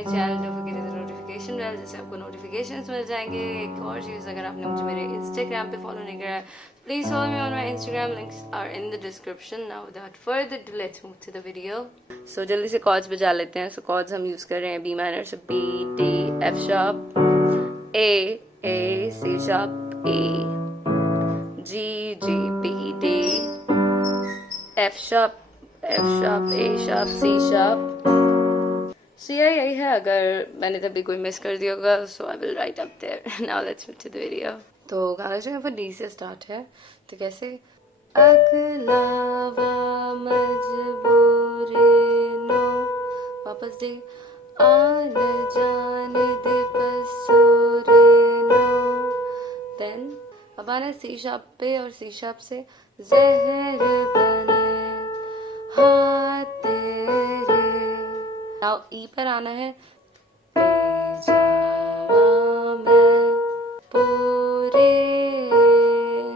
My channel, don't forget the notification bell, जिससे आपको notifications मिल जाएंगे। एक और चीज़, अगर आपने मुझे मेरे इंस्टाग्राम पे फॉलो नहीं करा है, please follow me on my Instagram, links are in the description. Now without further ado, let's move to the video. So जल्दी से कॉर्ड्स बजा लेते हैं। सो कॉर्ड्स हम यूज कर रहे हैं बी माइनर से बी, डी, एफ शार्प, ए, सी शार्प, ए, जी, बी, डी, एफ शार्प, ए शार्प, सी शार्प। सो यही है, अगर मैंने तभी कोई मिस कर दिया होगा, so I will write up there. Now let's move to the video. तो गाना जो है वो डी से स्टार्ट है। तो कैसे, अगलावा मजबूरी नो, वापस दे, आन जान दे पसूरे नो। देन अब आना सी शार्प पे, और सी शार्प से जहर बने हाँ तेरे। नाउ ई पर आना है, पी जावा मैं पूरे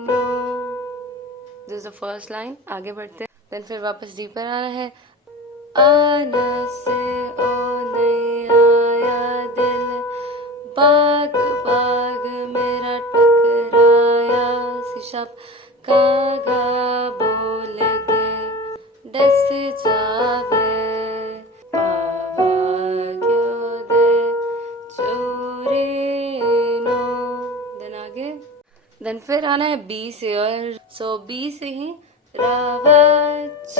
नो, this is the first line. आगे बढ़ते हैं। देन फिर वापस डी पर आना है, आना से ओ नहीं आया दिल, बाग बाग मेरा टकराया, सी शार्प, कागा बोल के डस जावे, पावा क्यों दे चोरी नो। देन आगे, देन फिर आना है बी से, और सो बी से ही रावच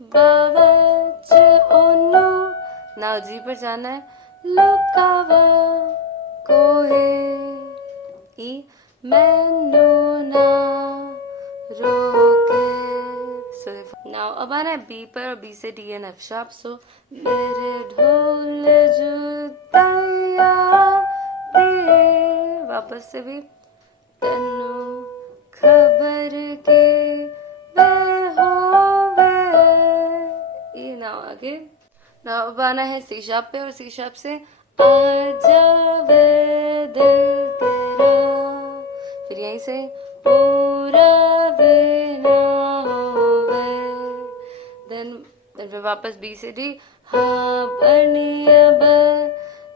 बावच ओनो। नाउ जी पर जाना है, लुकावा कोहे ई मैनू ना रोके। सो नाउ अब आना है बी पर, और बी से डी एंड एफ शार्प। सो मेरे ढोल जुदाइया दे, वापस से भी, तन्नू खबर के वे होवे ये। नाउ आगे, नाउ अब आना है सी शार्प पे, और सी शार्प से आ जावे दिल तेरा, फिर यहीं से पूरा वे ना होवे। देन फिर वापस बी से डी, हाँ बनिया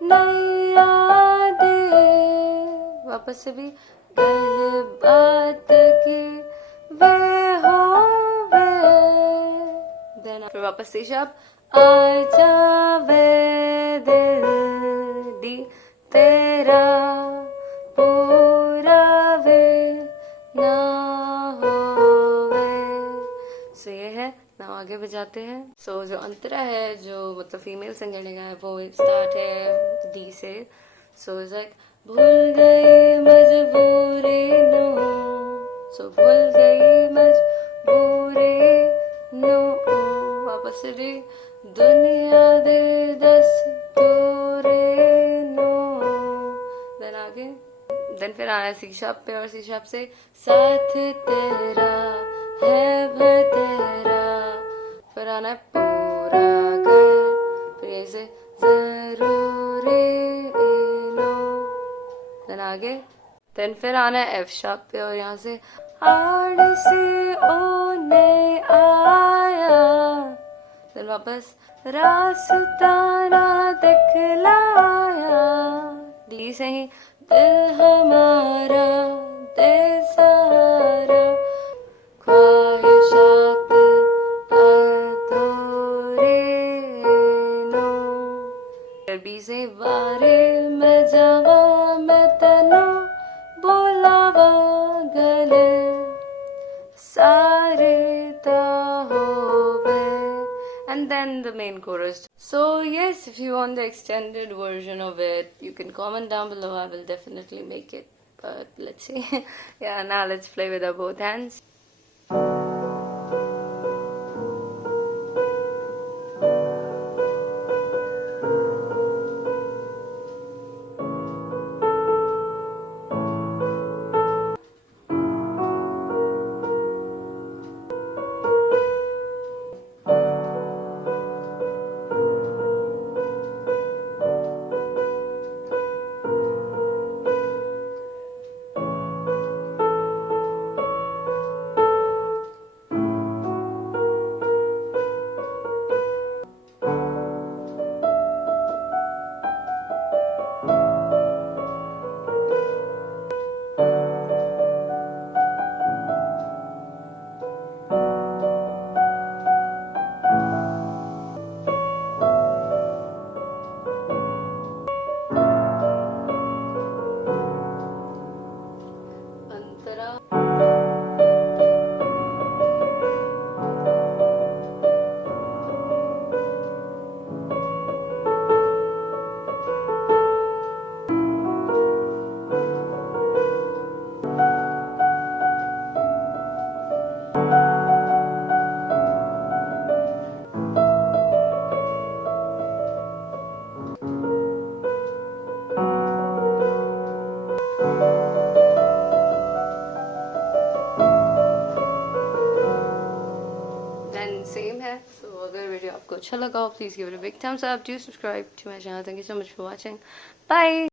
नैया दे, वापस से भी, गल बात की वे होवे। देन फिर वापस सी शार्प, आ जावे दिल डी तेरा पूरा वे ना होवे। सो ये है। नाउ आगे बजाते हैं। सो जो अंतरा है, जो मतलब फीमेल सिंगर ने गाया है, वो स्टार्ट है डी से। सो इट्स लाइक, भूल गई मजबूरी नो, सो भूल गई मजबूरी नो, वापस से डी, दुनिया दे दस्तूरे नो। देन आगे, देन फिर आना है सी शार्प पे, और सी शार्प से साथ तेरा है भतेरा, फिर आना है पूरा कर, फिर यहीं से जरूरी नो। देन आगे, देन फिर आना है एफ शार्प पे, और यहाँ से आड़ से ओ नहीं आया, देन वापस रास्ता ना दिखलाया, डी से ही दिल हमारा दे सहारा, ख्वाहिशात अधूरे नो। फिर बी से वारे में जावा मैं तनो बोलावा गले सारे ता होवे, and then the main chorus. So yes, if you want the extended version of it, you can comment down below. I will definitely make it, but let's see. Yeah, now let's play with our both hands. तरह। Same है। तो अगर video आपको अच्छा लगा हो please give it a big thumbs up, do subscribe to my channel. Thank you so much for watching, bye.